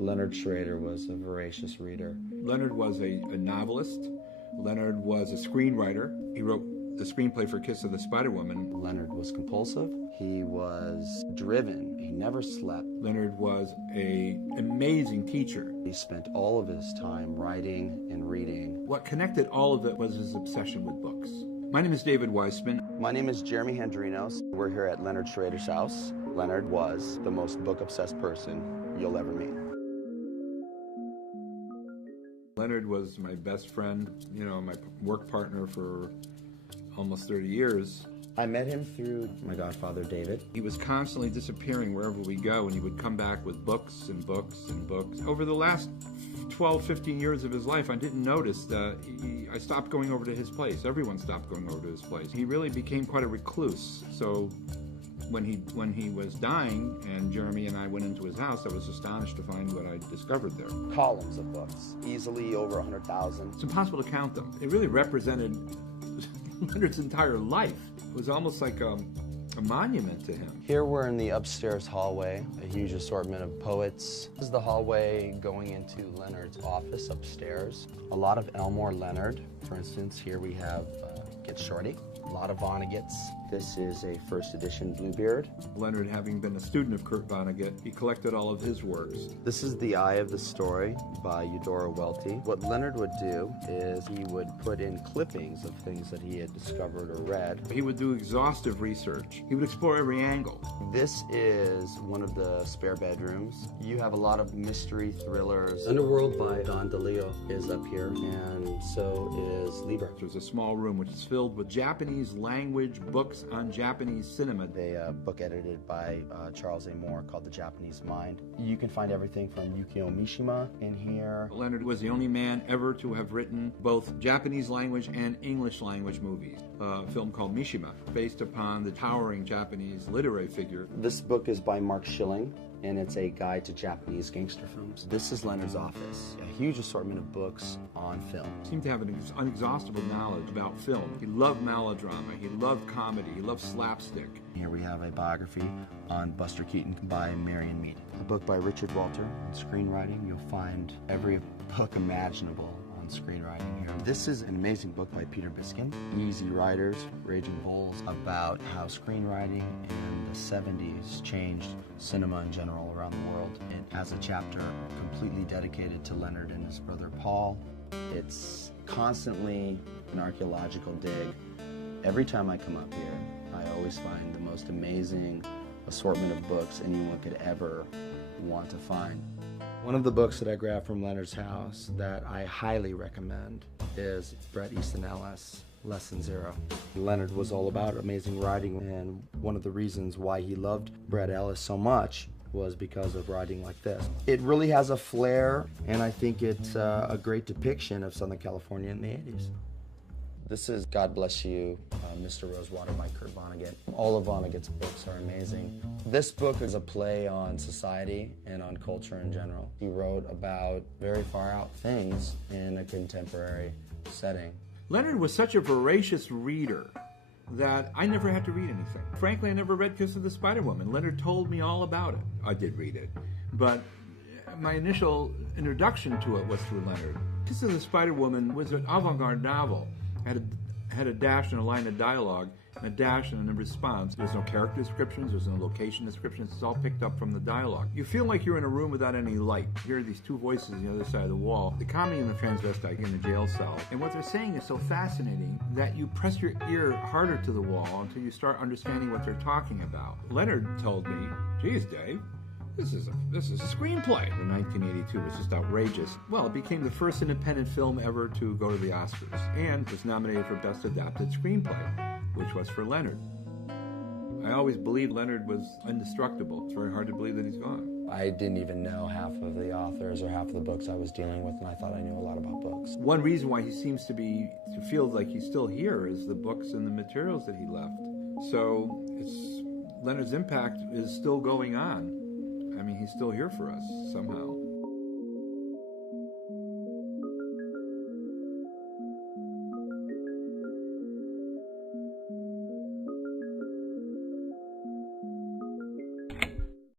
Leonard Schrader was a voracious reader. Leonard was a novelist. Leonard was a screenwriter. He wrote the screenplay for Kiss of the Spider-Woman. Leonard was compulsive. He was driven. He never slept. Leonard was an amazing teacher. He spent all of his time writing and reading. What connected all of it was his obsession with books. My name is David Weissman. My name is Jeremi Handrinos. We're here at Leonard Schrader's house. Leonard was the most book-obsessed person you'll ever meet. Leonard was my best friend, my work partner for almost 30 years. I met him through my godfather, David. He was constantly disappearing wherever we go, and he would come back with books and books and books. Over the last 12, 15 years of his life, I didn't notice that I stopped going over to his place. Everyone stopped going over to his place. He really became quite a recluse. So when he was dying and Jeremi and I went into his house, I was astonished to find what I discovered there. Columns of books, easily over 100,000. It's impossible to count them. It really represented Leonard's entire life. It was almost like a monument to him. Here we're in the upstairs hallway, a huge assortment of poets. This is the hallway going into Leonard's office upstairs. A lot of Elmore Leonard. For instance, here we have Get Shorty. A lot of Vonnegut's. This is a first edition Bluebeard. Leonard, having been a student of Kurt Vonnegut, he collected all of his works. This is The Eye of the Story by Eudora Welty. What Leonard would do is he would put in clippings of things that he had discovered or read. He would do exhaustive research. He would explore every angle. This is one of the spare bedrooms. You have a lot of mystery thrillers. Underworld by Don DeLeo is up here, and so is Lieber. There's a small room which is filled with Japanese language books on Japanese cinema. A book edited by Charles A. Moore called The Japanese Mind. You can find everything from Yukio Mishima in here. Leonard was the only man ever to have written both Japanese language and English language movies. A film called Mishima, based upon the towering Japanese literary figure. This book is by Mark Schilling, and it's a guide to Japanese gangster films. This is Leonard's office. A huge assortment of books on film. He seemed to have an inexhaustible knowledge about film. He loved melodrama, he loved comedy, he loved slapstick. Here we have a biography on Buster Keaton by Marion Mead. A book by Richard Walter on screenwriting. You'll find every book imaginable on screenwriting here. This is an amazing book by Peter Biskin, Easy Riders, Raging Bulls, about how screenwriting in the 70s changed cinema in general around the world. It has a chapter completely dedicated to Leonard and his brother Paul. It's constantly an archaeological dig. Every time I come up here, I always find the most amazing assortment of books anyone could ever want to find. One of the books that I grabbed from Leonard's house that I highly recommend is Bret Easton Ellis, Lesson Zero. Leonard was all about amazing writing, and one of the reasons why he loved Bret Ellis so much was because of writing like this. It really has a flair, and I think it's a great depiction of Southern California in the 80s. This is God Bless You, Mr. Rosewater by Kurt Vonnegut. All of Vonnegut's books are amazing. This book is a play on society and on culture in general. He wrote about very far out things in a contemporary setting. Leonard was such a voracious reader that I never had to read anything. Frankly, I never read Kiss of the Spider-Woman. Leonard told me all about it. I did read it, but my initial introduction to it was through Leonard. Kiss of the Spider-Woman was an avant-garde novel. Had a dash and a line of dialogue, and a dash and a response. There's no character descriptions, there's no location descriptions, it's all picked up from the dialogue. You feel like you're in a room without any light. You hear these two voices on the other side of the wall, the comedy and the transvestite in the jail cell. And what they're saying is so fascinating that you press your ear harder to the wall until you start understanding what they're talking about. Leonard told me, geez, Dave, this is a screenplay. In 1982, it was just outrageous. Well, it became the first independent film ever to go to the Oscars and was nominated for Best Adapted Screenplay, which was for Leonard. I always believed Leonard was indestructible. It's very hard to believe that he's gone. I didn't even know half of the authors or half of the books I was dealing with, and I thought I knew a lot about books. One reason why he seems to feel like he's still here is the books and the materials that he left. So Leonard's impact is still going on. I mean, he's still here for us somehow.